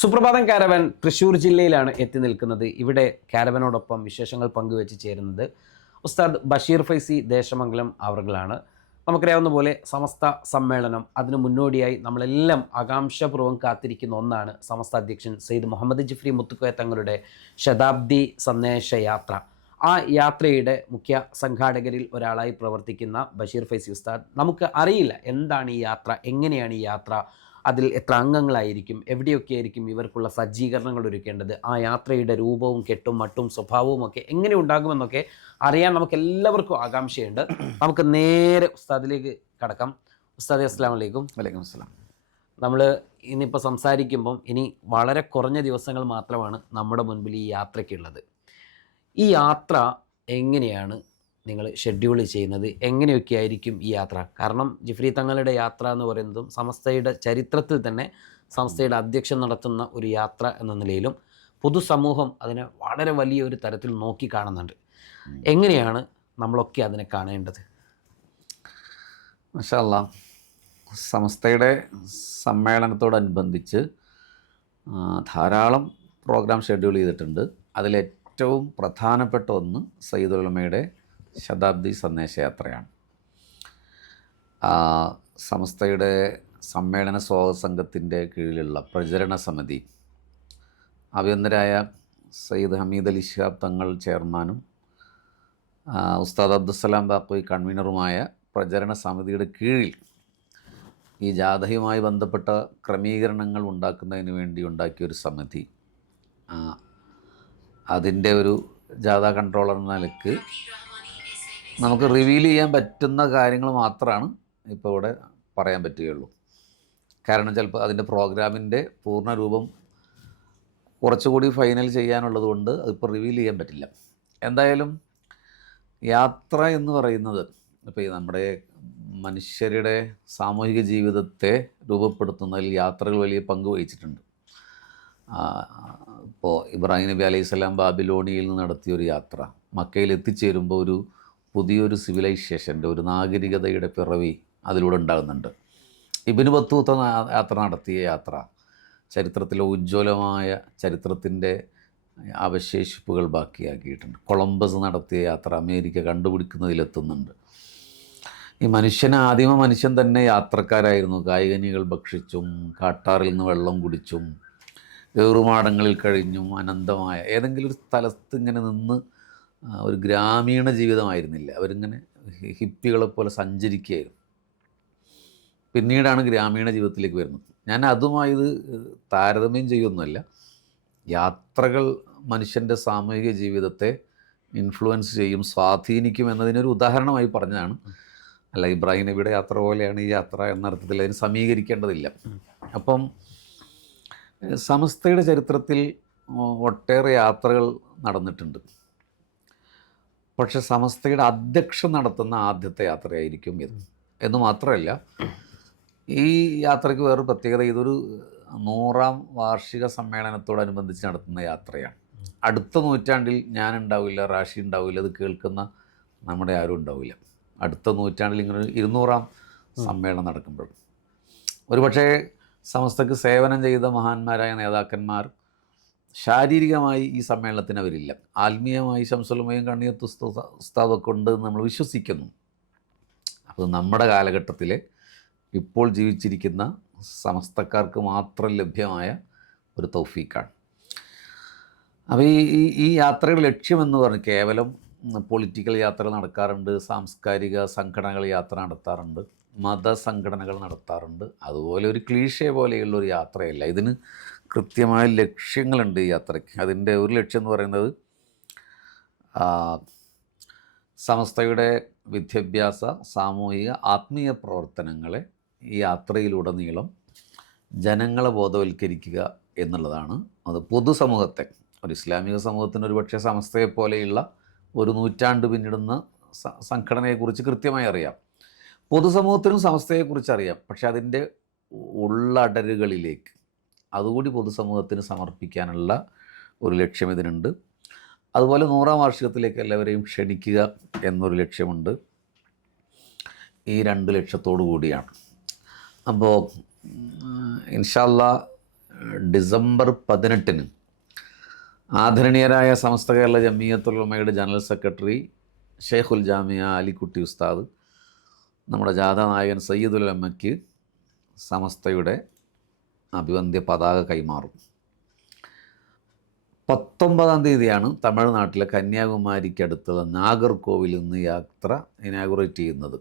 സുപ്രഭാതം കാരവൻ തൃശ്ശൂർ ജില്ലയിലാണ് എത്തി നിൽക്കുന്നത്. ഇവിടെ കാരവനോടൊപ്പം വിശേഷങ്ങൾ പങ്കുവെച്ച് ചേരുന്നത് ഉസ്താദ് ബഷീർ ഫൈസി ദേശമംഗലം അവർകളാണ്. നമുക്കറിയാവുന്ന പോലെ സമസ്ത സമ്മേളനം അതിനു മുന്നോടിയായി നമ്മളെല്ലാം ആകാംക്ഷാപൂർവം കാത്തിരിക്കുന്ന ഒന്നാണ് സമസ്ത അധ്യക്ഷൻ സെയ്ദ് മുഹമ്മദ് ജിഫ്രി മുത്തുക്കോയ തങ്ങളുടെ ശതാബ്ദി സന്ദേശ യാത്ര. ആ യാത്രയുടെ മുഖ്യ സംഘാടകരിൽ ഒരാളായി പ്രവർത്തിക്കുന്ന ബഷീർ ഫൈസി ഉസ്താദ് നമുക്ക് അറിയില്ല എന്താണ് ഈ യാത്ര എങ്ങനെയാണ് ഈ യാത്ര അതിൽ എത്ര അംഗങ്ങളായിരിക്കും? എവിടെയൊക്കെ ആയിരിക്കും ഇവർക്കുള്ള സജ്ജീകരണങ്ങൾ ഒരുക്കേണ്ടത്? ആ യാത്രയുടെ രൂപവും കെട്ടും മട്ടും സ്വഭാവവും ഒക്കെ എങ്ങനെ ഉണ്ടാകുമെന്നൊക്കെ അറിയാൻ നമുക്ക് എല്ലാവർക്കും ആകാംക്ഷയുണ്ട്. നമുക്ക് നേരെ ഉസ്താദിലേക്ക് കടക്കാം. ഉസ്താദി അസ്സാം വലൈക്കും വലൈക്കും അസ്സലാം. നമ്മൾ ഇന്നിപ്പോൾ സംസാരിക്കുമ്പം ഇനി വളരെ കുറഞ്ഞ ദിവസങ്ങൾ മാത്രമാണ് നമ്മുടെ മുൻപിൽ ഈ യാത്രയ്ക്കുള്ളത്. ഈ യാത്ര എങ്ങനെയാണ് നിങ്ങൾ ഷെഡ്യൂൾ ചെയ്യുന്നത് എങ്ങനെയൊക്കെ ആയിരിക്കും ഈ യാത്ര? കാരണം ജിഫ്രി തങ്ങളുടെ യാത്ര എന്ന് പറയുന്നതും സംസ്ഥയുടെ ചരിത്രത്തിൽ തന്നെ സംസ്ഥയുടെ അധ്യക്ഷൻ നടത്തുന്ന ഒരു യാത്ര എന്ന നിലയിലും പൊതുസമൂഹം അതിനെ വളരെ വലിയ ഒരു തരത്തിൽ നോക്കി കാണുന്നുണ്ട്. എങ്ങനെയാണ് നമ്മളൊക്കെ അതിനെ കാണേണ്ടത്? മഷല്ല സംസ്ഥയുടെ സമ്മേളനത്തോടനുബന്ധിച്ച് ധാരാളം പ്രോഗ്രാം ഷെഡ്യൂൾ ചെയ്തിട്ടുണ്ട്. അതിലേറ്റവും പ്രധാനപ്പെട്ട ഒന്ന് സയ്യിദ് ഉലമയുടെ ശതാബ്ദി സന്ദേശയാത്രയാണ് സംസ്ഥയുടെ സമ്മേളന സ്വാഗത സംഘത്തിന്റെ കീഴിലുള്ള പ്രചരണ സമിതി അഭിനന്ദരായ സയ്യിദ് ഹമീദ് അലി ഷിഹാബ് തങ്ങൾ ചെയർമാനും ഉസ്താദ് അബ്ദുസലാം ബാക്കോയി കൺവീനറുമായ പ്രചരണ സമിതിയുടെ കീഴിൽ ഈ ജാഥയുമായി ബന്ധപ്പെട്ട ക്രമീകരണങ്ങൾ ഉണ്ടാക്കുന്നതിന് വേണ്ടി ഉണ്ടാക്കിയ ഒരു സമിതി അതിന്റെ ഒരു ജാഥ കൺട്രോളർ നിലയ്ക്ക് നമുക്ക് റിവീൽ ചെയ്യാൻ പറ്റുന്ന കാര്യങ്ങൾ മാത്രമാണ് ഇപ്പോൾ ഇവിടെ പറയാൻ പറ്റുകയുള്ളൂ. കാരണം ചിലപ്പോൾ അതിന്റെ പ്രോഗ്രാമിന്റെ പൂർണരൂപം കുറച്ചുകൂടി ഫൈനൽ ചെയ്യാനുള്ളത് കൊണ്ട് അതിപ്പോൾ റിവീൽ ചെയ്യാൻ പറ്റില്ല. എന്തായാലും യാത്ര എന്ന് പറയുന്നത് ഇപ്പോൾ ഈ നമ്മുടെ മനുഷ്യരുടെ സാമൂഹിക ജീവിതത്തെ രൂപപ്പെടുത്തുന്നതിൽ യാത്രകൾ വലിയ പങ്ക് വഹിച്ചിട്ടുണ്ട്. ഇപ്പോൾ ഇബ്രാഹിം നബി അലൈഹി സ്വലാം ബാബിലോണിയിൽ നിന്ന് നടത്തിയ ഒരു യാത്ര മക്കയിൽ എത്തിച്ചേരുമ്പോൾ ഒരു പുതിയൊരു സിവിലൈസേഷന്റെ ഒരു നാഗരികതയുടെ പിറവി അതിലൂടെ ഉണ്ടാകുന്നുണ്ട്. ഇബിന് ബത്തൂത്ത യാത്ര നടത്തിയ യാത്ര ചരിത്രത്തിലെ ഉജ്ജ്വലമായ ചരിത്രത്തിന്റെ അവശേഷിപ്പുകൾ ബാക്കിയാക്കിയിട്ടുണ്ട്. കൊളംബസ് നടത്തിയ യാത്ര അമേരിക്ക കണ്ടുപിടിക്കുന്നതിലെത്തുന്നുണ്ട്. ഈ മനുഷ്യൻ ആദിമ മനുഷ്യൻ തന്നെ യാത്രക്കാരായിരുന്നു. കായികനികൾ ഭക്ഷിച്ചും കാട്ടാറിൽ നിന്ന് വെള്ളം കുടിച്ചും ഏറുമാടങ്ങളിൽ കഴിഞ്ഞും അനന്തമായ ഏതെങ്കിലും ഒരു സ്ഥലത്ത് ഇങ്ങനെ നിന്ന് ഒരു ഗ്രാമീണ ജീവിതമായിരുന്നില്ല. അവരിങ്ങനെ ഹിപ്പികളെ പോലെ സഞ്ചരിക്കുകയായിരുന്നു. പിന്നീടാണ് ഗ്രാമീണ ജീവിതത്തിലേക്ക് വരുന്നത്. ഞാൻ അതുമായി ഇത് താരതമ്യം ചെയ്യുമൊന്നുമല്ല യാത്രകൾ മനുഷ്യന്റെ സാമൂഹിക ജീവിതത്തെ ഇൻഫ്ലുവൻസ് ചെയ്യും സ്വാധീനിക്കും എന്നതിനൊരു ഉദാഹരണമായി പറഞ്ഞതാണ്. അല്ല ഇബ്രാഹിം നബിയുടെ യാത്ര പോലെയാണ് ഈ യാത്ര എന്നർത്ഥത്തിൽ അതിന് സമീകരിക്കേണ്ടതില്ല. അപ്പം സമസ്തയുടെ ചരിത്രത്തിൽ ഒട്ടേറെ യാത്രകൾ നടന്നിട്ടുണ്ട്. പക്ഷെ സമസ്തയുടെ അധ്യക്ഷൻ നടത്തുന്ന ആദ്യത്തെ യാത്രയായിരിക്കും ഇത്. എന്ന് മാത്രമല്ല ഈ യാത്രയ്ക്ക് വേറെ പ്രത്യേകത ഇതൊരു നൂറാം വാർഷിക സമ്മേളനത്തോടനുബന്ധിച്ച് നടത്തുന്ന യാത്രയാണ്. അടുത്ത നൂറ്റാണ്ടിൽ ഞാൻ ഉണ്ടാവില്ല റാഷി ഉണ്ടാവില്ല ഇത് കേൾക്കുന്ന നമ്മുടെ ആരും ഉണ്ടാവില്ല. അടുത്ത നൂറ്റാണ്ടിൽ ഇങ്ങനെ ഇരുന്നൂറാം സമ്മേളനം നടക്കുമ്പോഴും. ഒരുപക്ഷേ സമസ്തക്ക് സേവനം ചെയ്ത മഹാന്മാരായ നേതാക്കന്മാർ ശാരീരികമായി ഈ സമ്മേളനത്തിന് അവരില്ല. ആത്മീയമായി ശംസുലമയും കണ്ണിയത്ത് ഉസ്താ- ഉസ്താദൊക്കെ ഉണ്ട് നമ്മൾ വിശ്വസിക്കുന്നു. അത് നമ്മുടെ കാലഘട്ടത്തിൽ ഇപ്പോൾ ജീവിച്ചിരിക്കുന്ന സമസ്തക്കാർക്ക് മാത്രം ലഭ്യമായ ഒരു തൗഫീക്കാണ് അപ്പോൾ ഈ ഈ- ഈ യാത്രയുടെ ലക്ഷ്യമെന്ന് പറഞ്ഞ് കേവലം പൊളിറ്റിക്കൽ യാത്ര നടക്കാറുണ്ട് സാംസ്കാരിക സംഘടനകൾ യാത്ര നടത്താറുണ്ട് മതസംഘടനകൾ നടത്താറുണ്ട്. അതുപോലെ ഒരു ക്ലീഷേ പോലെയുള്ള ഒരു യാത്രയല്ല. ഇതിന് കൃത്യമായ ലക്ഷ്യങ്ങളുണ്ട് ഈ യാത്രയ്ക്ക്. അതിന്റെ ഒരു ലക്ഷ്യം എന്ന് പറയുന്നത് സംസ്ഥയുടെ വിദ്യാഭ്യാസ സാമൂഹിക ആത്മീയ പ്രവർത്തനങ്ങളെ ഈ യാത്രയിലുടനീളം ജനങ്ങളെ ബോധവൽക്കരിക്കുക എന്നുള്ളതാണ്. അത് പൊതുസമൂഹത്തെ ഒരു ഇസ്ലാമിക സമൂഹത്തിന് ഒരുപക്ഷെ സമസ്തയെ പോലെയുള്ള ഒരു നൂറ്റാണ്ട് പിന്നിടുന്ന സംഘടനയെക്കുറിച്ച് കൃത്യമായി അറിയാം. പൊതുസമൂഹത്തിനും സമസ്തയെക്കുറിച്ച് അറിയാം. പക്ഷേ അതിന്റെ ഉള്ളടരുകളിലേക്ക് അതുകൂടി പൊതുസമൂഹത്തിന് സമർപ്പിക്കാനുള്ള ഒരു ലക്ഷ്യം ഇതിനുണ്ട്. അതുപോലെ നൂറാം വാർഷികത്തിലേക്ക് എല്ലാവരെയും ക്ഷണിക്കുക എന്നൊരു ലക്ഷ്യമുണ്ട്. ഈ രണ്ട് ലക്ഷ്യത്തോടു കൂടിയാണ്. അപ്പോൾ ഇൻഷാല്ല ഡിസംബർ പതിനെട്ടിന് ആദരണീയരായ സമസ്ത കേരള ജമീയത്തുള്ളമ്മയുടെ ജനറൽ സെക്രട്ടറി ഷെയ്ഖുൽ ജാമിയ അലിക്കുട്ടി ഉസ്താദ് നമ്മുടെ ജാഥാ നായകൻ സയ്യിദുലമ്മയ്ക്ക് സമസ്തയുടെ അഭിവന്ദ്യ പതാക കൈമാറും. പത്തൊമ്പതാം തീയതിയാണ് തമിഴ്നാട്ടിലെ കന്യാകുമാരിക്കടുത്തുള്ള നാഗർകോവിൽ നിന്ന് യാത്ര ഇനാഗുറേറ്റ് ചെയ്യുന്നത്.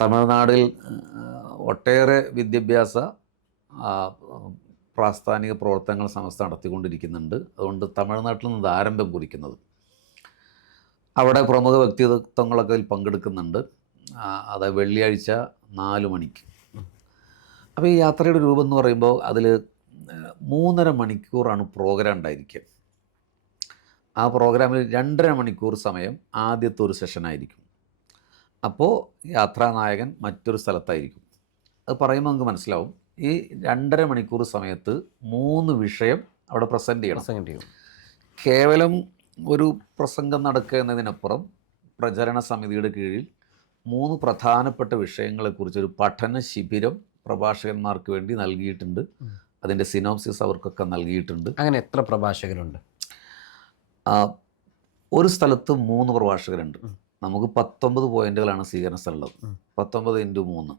തമിഴ്നാടിൽ ഒട്ടേറെ വിദ്യാഭ്യാസ പ്രാസ്ഥാനിക പ്രവർത്തനങ്ങൾ സംസ്ഥ നടത്തിക്കൊണ്ടിരിക്കുന്നുണ്ട്. അതുകൊണ്ട് തമിഴ്നാട്ടിൽ നിന്ന് ആരംഭം കുറിക്കുന്നത്. അവിടെ പ്രമുഖ വ്യക്തിത്വങ്ങളൊക്കെ പങ്കെടുക്കുന്നുണ്ട്. അത് വെള്ളിയാഴ്ച നാല് മണിക്ക്. അപ്പോൾ ഈ യാത്രയുടെ രൂപം എന്ന് പറയുമ്പോൾ അതിൽ മൂന്നര മണിക്കൂറാണ് പ്രോഗ്രാം ഉണ്ടായിരിക്കുക. ആ പ്രോഗ്രാമിൽ രണ്ടര മണിക്കൂർ സമയം ആദ്യത്തെ ഒരു സെഷനായിരിക്കും അപ്പോൾ യാത്രാനായകൻ മറ്റൊരു സ്ഥലത്തായിരിക്കും. അത് പറയുമ്പോൾ നമുക്ക് മനസ്സിലാവും. ഈ രണ്ടര മണിക്കൂർ സമയത്ത് മൂന്ന് വിഷയം അവിടെ പ്രസന്റ് ചെയ്യണം. പ്രസംഗം ചെയ്യും. കേവലം ഒരു പ്രസംഗം നടക്കുക എന്നതിനപ്പുറം പ്രചരണ സമിതിയുടെ കീഴിൽ മൂന്ന് പ്രധാനപ്പെട്ട വിഷയങ്ങളെക്കുറിച്ചൊരു പഠന ശിബിരം പ്രഭാഷകന്മാർക്ക് വേണ്ടി നൽകിയിട്ടുണ്ട്. അതിന്റെ സിനോപ്സിസ് അവർക്കൊക്കെ നൽകിയിട്ടുണ്ട്. അങ്ങനെ എത്ര പ്രഭാഷകരുണ്ട്? ഒരു സ്ഥലത്ത് മൂന്ന് പ്രഭാഷകരുണ്ട്. നമുക്ക് പത്തൊമ്പത് പോയിന്റുകളാണ് സ്വീകരണ സ്ഥലമുള്ളത്. പത്തൊമ്പത് ഇന്റു മൂന്ന്.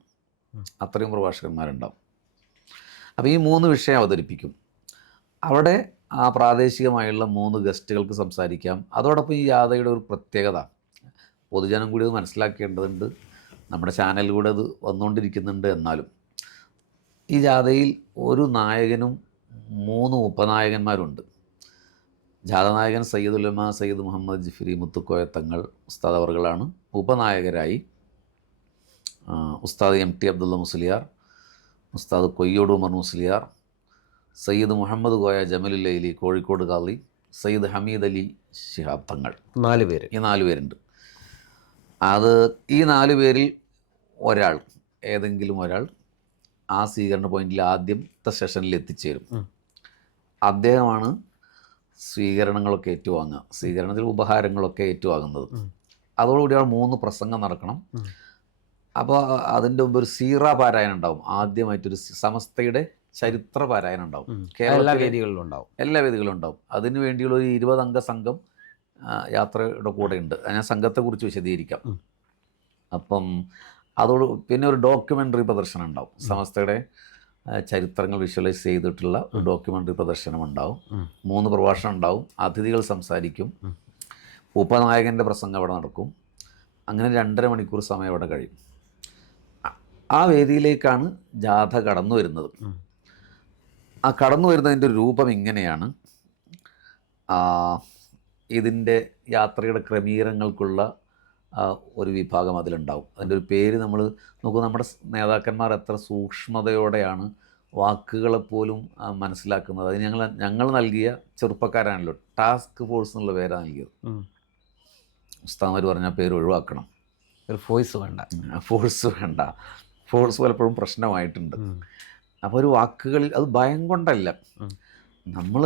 അത്രയും പ്രഭാഷകന്മാരുണ്ടാവും. അപ്പോൾ ഈ മൂന്ന് വിഷയം അവതരിപ്പിക്കും. അവിടെ ആ പ്രാദേശികമായുള്ള മൂന്ന് ഗസ്റ്റുകൾക്ക് സംസാരിക്കാം. അതോടൊപ്പം ഈ യാതയുടെ ഒരു പ്രത്യേകത. പൊതുജനം കൂടി അത് മനസ്സിലാക്കേണ്ടതുണ്ട്. നമ്മുടെ ചാനലിലൂടെ അത് വന്നുകൊണ്ടിരിക്കുന്നുണ്ട് എന്നാലും. ഈ ജാഥയിൽ ഒരു നായകനും മൂന്ന് ഉപനായകന്മാരുണ്ട്. ജാഥനായകൻ സയ്യിദ് ഉലമ സയ്യിദ് മുഹമ്മദ് ജിഫിരി മുത്തുക്കോയ തങ്ങൾ ഉസ്താദ് അവർകളാണ് ഉപനായകരായി ഉസ്താദ് എം ടി അബ്ദുള്ള മുസ്ലിയാർ ഉസ്താദ് കൊയ്യോട് ഉമർ മുസ്ലിയാർ സയ്യിദ് മുഹമ്മദ് കോയ ജമലുല്ലൈലി കോഴിക്കോട് കാളി സയ്യിദ് ഹമീദ് അലി ശിഹാബ് തങ്ങൾ. നാല് പേര്. ഈ നാല് പേരുണ്ട്. അത് ഈ നാല് പേരിൽ ഒരാൾ ഏതെങ്കിലും ഒരാൾ ആ സ്വീകരണ പോയിന്റിൽ ആദ്യത്തെ സെഷനിൽ എത്തിച്ചേരും. അദ്ദേഹമാണ് സ്വീകരണങ്ങളൊക്കെ ഏറ്റുവാങ്ങുക സ്വീകരണത്തിൽ ഉപഹാരങ്ങളൊക്കെ ഏറ്റുവാങ്ങുന്നത്. അതോടുകൂടിയാണ് മൂന്ന് പ്രസംഗം നടക്കണം. അപ്പോൾ അതിന്റെ മുമ്പ് ഒരു സീറ പാരായണം ഉണ്ടാവും. ആദ്യമായിട്ടൊരു സമസ്തയുടെ ചരിത്ര പാരായണം ഉണ്ടാവും. കേരള എല്ലാ വേദികളിലും ഉണ്ടാവും. എല്ലാ വേദികളിലും ഉണ്ടാവും. അതിന് വേണ്ടിയുള്ള ഒരു ഇരുപതംഗ സംഘം യാത്രയുടെ കൂടെ ഉണ്ട്. ഞാൻ സംഘത്തെക്കുറിച്ച് വിശദീകരിക്കാം. അപ്പം അതോട് പിന്നെ ഒരു ഡോക്യുമെന്ററി പ്രദർശനം ഉണ്ടാവും. സമസ്തയുടെ ചരിത്രങ്ങൾ വിഷ്വലൈസ് ചെയ്തിട്ടുള്ള ഒരു ഡോക്യുമെന്ററി പ്രദർശനം ഉണ്ടാവും. മൂന്ന് പ്രഭാഷണം ഉണ്ടാവും. അതിഥികൾ സംസാരിക്കും. ഉപനായകന്റെ പ്രസംഗം അവിടെ നടക്കും. അങ്ങനെ രണ്ടര മണിക്കൂർ സമയം അവിടെ കഴിയും. ആ- വേദിയിലേക്കാണ് ജാഥ കടന്നു വരുന്നത്. ആ കടന്നു വരുന്നതിന്റെ ഒരു രൂപം ഇങ്ങനെയാണ്. ഇതിന്റെ യാത്രയുടെ ക്രമീകരണങ്ങൾക്കുള്ള ഒരു വിഭാഗം അതിലുണ്ടാവും. അതിന്റെ ഒരു പേര് നമ്മൾ നോക്കൂ നമ്മുടെ നേതാക്കന്മാർ എത്ര സൂക്ഷ്മതയോടെയാണ് വാക്കുകളെ പോലും മനസ്സിലാക്കുന്നത്. അത് ഞങ്ങൾ ഞങ്ങൾ നൽകിയ ചെറുപ്പക്കാരാണല്ലോ ടാസ്ക് ഫോഴ്സ് എന്നുള്ള പേരാണ് നൽകിയത്. ഉസ്താമാർ പറഞ്ഞ പേര് ഒഴിവാക്കണം. ഒരു ഫോഴ്സ് വേണ്ട. ഫോഴ്സ് വേണ്ട. ഫോഴ്സ് പലപ്പോഴും പ്രശ്നമായിട്ടുണ്ട്. അപ്പോൾ ഒരു വാക്കുകളിൽ അത് ഭയം കൊണ്ടല്ല. നമ്മൾ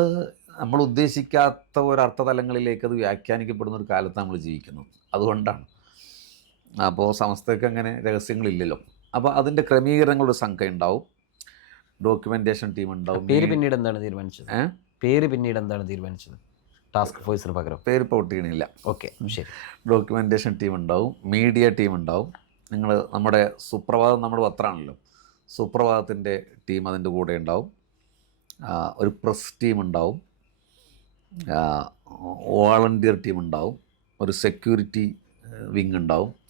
നമ്മൾ ഉദ്ദേശിക്കാത്ത ഒരു അർത്ഥതലങ്ങളിലേക്ക് അത് വ്യാഖ്യാനിക്കപ്പെടുന്ന ഒരു കാലത്ത് നമ്മൾ ജീവിക്കുന്നത്. അതുകൊണ്ടാണ്. അപ്പോൾ സമസ്തക്ക് അങ്ങനെ രഹസ്യങ്ങളില്ലല്ലോ. അപ്പോൾ അതിന്റെ ക്രമീകരണങ്ങളുടെ സംഖ്യ ഉണ്ടാവും. ഡോക്യുമെന്റേഷൻ ടീം ഉണ്ടാവും. പേര് പിന്നീട് എന്താണ് തീരുമാനിച്ചത്? പേര് പിന്നീട് എന്താണ് തീരുമാനിച്ചത്? ടാസ്ക് ഫോഴ്സിന് പകരം. പേര് പൊട്ടിയണില്ല ഓക്കെ ശരി. ഡോക്യുമെന്റേഷൻ ടീം ഉണ്ടാവും. മീഡിയ ടീം ഉണ്ടാവും. നിങ്ങൾ നമ്മുടെ സുപ്രഭാതം നമ്മുടെ പത്രമാണല്ലോ. സുപ്രഭാതത്തിന്റെ ടീം അതിന്റെ കൂടെ ഉണ്ടാവും. ഒരു പ്രസ് ടീം ഉണ്ടാവും. വോളണ്ടിയർ ടീം ഉണ്ടാവും. ഒരു സെക്യൂരിറ്റി വിങ് ഉണ്ടാവും.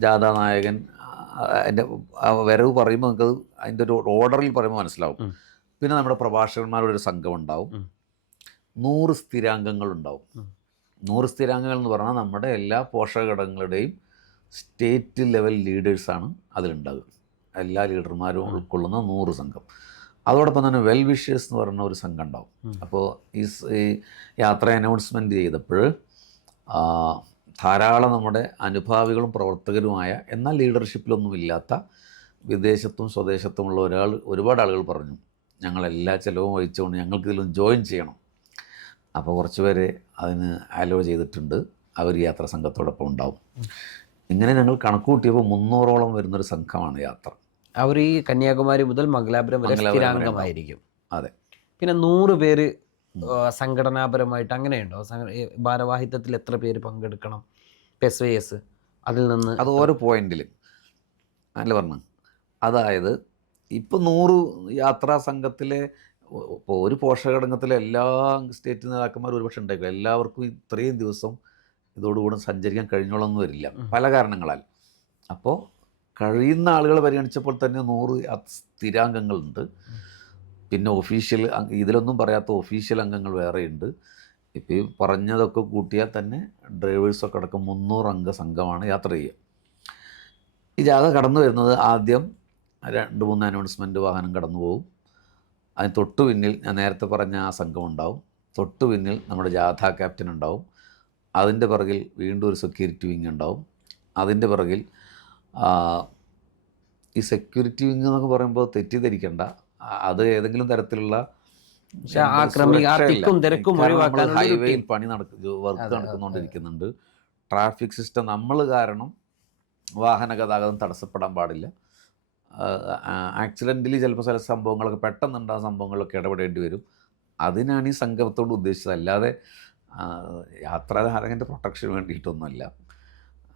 ജാഥാ നായകൻ അതിന്റെ വരവ് പറയുമ്പോൾ നമുക്കത് അതിന്റെ ഒരു ഓർഡറിൽ പറയുമ്പോൾ മനസ്സിലാവും. പിന്നെ നമ്മുടെ പ്രഭാഷകന്മാരുടെ ഒരു സംഘം ഉണ്ടാവും. നൂറ് സ്ഥിരാംഗങ്ങളുണ്ടാവും. നൂറ് സ്ഥിരാംഗങ്ങൾ എന്ന് പറഞ്ഞാൽ നമ്മുടെ എല്ലാ പോഷക ഘടകങ്ങളുടെയും സ്റ്റേറ്റ് ലെവൽ ലീഡേഴ്സാണ് അതിലുണ്ടാകുക എല്ലാ ലീഡർമാരും ഉൾക്കൊള്ളുന്ന നൂറ് സംഘം. അതോടൊപ്പം തന്നെ വെൽ വിഷേഴ്സ് എന്ന് പറയുന്ന ഒരു സംഘം ഉണ്ടാവും. അപ്പോൾ ഈ യാത്ര അനൗൺസ്മെന്റ് ചെയ്തപ്പോൾ ധാരാളം നമ്മുടെ അനുഭാവികളും പ്രവർത്തകരുമായ എന്നാൽ ലീഡർഷിപ്പിലൊന്നും ഇല്ലാത്ത വിദേശത്തും സ്വദേശത്തുമുള്ള ഒരാൾ ഒരുപാട് ആളുകൾ പറഞ്ഞു ഞങ്ങളെല്ലാ ചിലവും വഹിച്ചുകൊണ്ട് ഞങ്ങൾക്ക് ഇതിലും ജോയിൻ ചെയ്യണം. അപ്പോൾ കുറച്ച് പേരെ അതിന് അലോ ചെയ്തിട്ടുണ്ട് അവർ യാത്ര സംഘത്തോടൊപ്പം ഉണ്ടാവും. ഇങ്ങനെ ഞങ്ങൾ കണക്ക് കൂട്ടിയപ്പോൾ മുന്നൂറോളം വരുന്നൊരു സംഘമാണ് യാത്ര. അവർ ഈ കന്യാകുമാരി മുതൽ മംഗലാപുരം വരെ സ്ഥിരാംഗമായിരിക്കും. അതെ. പിന്നെ നൂറ് പേര് സംഘടനാപരമായിട്ട് അങ്ങനെയുണ്ടോ? ഭാരവാഹിത്വത്തിൽ എത്ര പേര് പങ്കെടുക്കണം? എസ് വൈ എസ് അതിൽ നിന്ന് അത് ഓരോ പോയിന്റിൽ അല്ല പറഞ്ഞു അതായത് ഇപ്പോൾ നൂറ് യാത്രാ സംഘത്തിലെ ഇപ്പോൾ ഒരു പോഷകഘടകത്തിലെ എല്ലാ സ്റ്റേറ്റ് നേതാക്കന്മാരും ഒരുപക്ഷെ ഉണ്ടായിരിക്കും എല്ലാവർക്കും ഇത്രയും ദിവസം ഇതോടുകൂടി സഞ്ചരിക്കാൻ കഴിഞ്ഞോളൊന്നും വരില്ല. പല കാരണങ്ങളാൽ. അപ്പോൾ കഴിയുന്ന ആളുകൾ പരിഗണിച്ചപ്പോൾ തന്നെ നൂറ് സ്ഥിരാംഗങ്ങളുണ്ട്. പിന്നെ ഒഫീഷ്യൽ ഇതിലൊന്നും പറയാത്ത ഒഫീഷ്യൽ അംഗങ്ങൾ വേറെയുണ്ട്. ഇപ്പോൾ ഈ പറഞ്ഞതൊക്കെ കൂട്ടിയാൽ തന്നെ ഡ്രൈവേഴ്സൊക്കെ അടക്കം മുന്നൂറ് അംഗ സംഘമാണ് യാത്ര ചെയ്യുക. ഈ ജാഥ കടന്നു വരുന്നത് ആദ്യം രണ്ട് മൂന്ന് അനൗൺസ്മെന്റ് വാഹനം കടന്നു പോകും. അതിന് തൊട്ടു പിന്നിൽ ഞാൻ നേരത്തെ പറഞ്ഞ ആ സംഘം ഉണ്ടാവും. തൊട്ടു പിന്നിൽ നമ്മുടെ ജാഥ ക്യാപ്റ്റൻ ഉണ്ടാവും. അതിന്റെ പിറകിൽ വീണ്ടും ഒരു സെക്യൂരിറ്റി വിങ് ഉണ്ടാവും. അതിന്റെ പിറകിൽ ഈ സെക്യൂരിറ്റി വിങ് എന്നൊക്കെ പറയുമ്പോൾ തെറ്റിദ്ധരിക്കണ്ട. അത് ഏതെങ്കിലും തരത്തിലുള്ള പക്ഷെ ആ ക്രമീ- ആ തിക്കും തിരക്കും ഒഴിവാക്കാനുള്ള ഒരു ഹൈവേയിൽ. പണി നടക്കും വർക്ക് അതെ, നടക്കുന്നുകൊണ്ടിരിക്കുന്നുണ്ട് ട്രാഫിക് സിസ്റ്റം നമ്മൾ കാരണം വാഹന ഗതാഗതം തടസ്സപ്പെടാൻ പാടില്ല. ആക്സിഡന്റലി ചിലപ്പോൾ ചില സംഭവങ്ങളൊക്കെ പെട്ടെന്നുണ്ടാകുന്ന സംഭവങ്ങളൊക്കെ ഇടപെടേണ്ടി വരും. അതിനാണ് ഈ സംഘത്തോട് ഉദ്ദേശിച്ചത്. അല്ലാതെ ആ, യാത്രാധാരകന്റെ പ്രൊട്ടക്ഷന് വേണ്ടിയിട്ടൊന്നുമല്ല.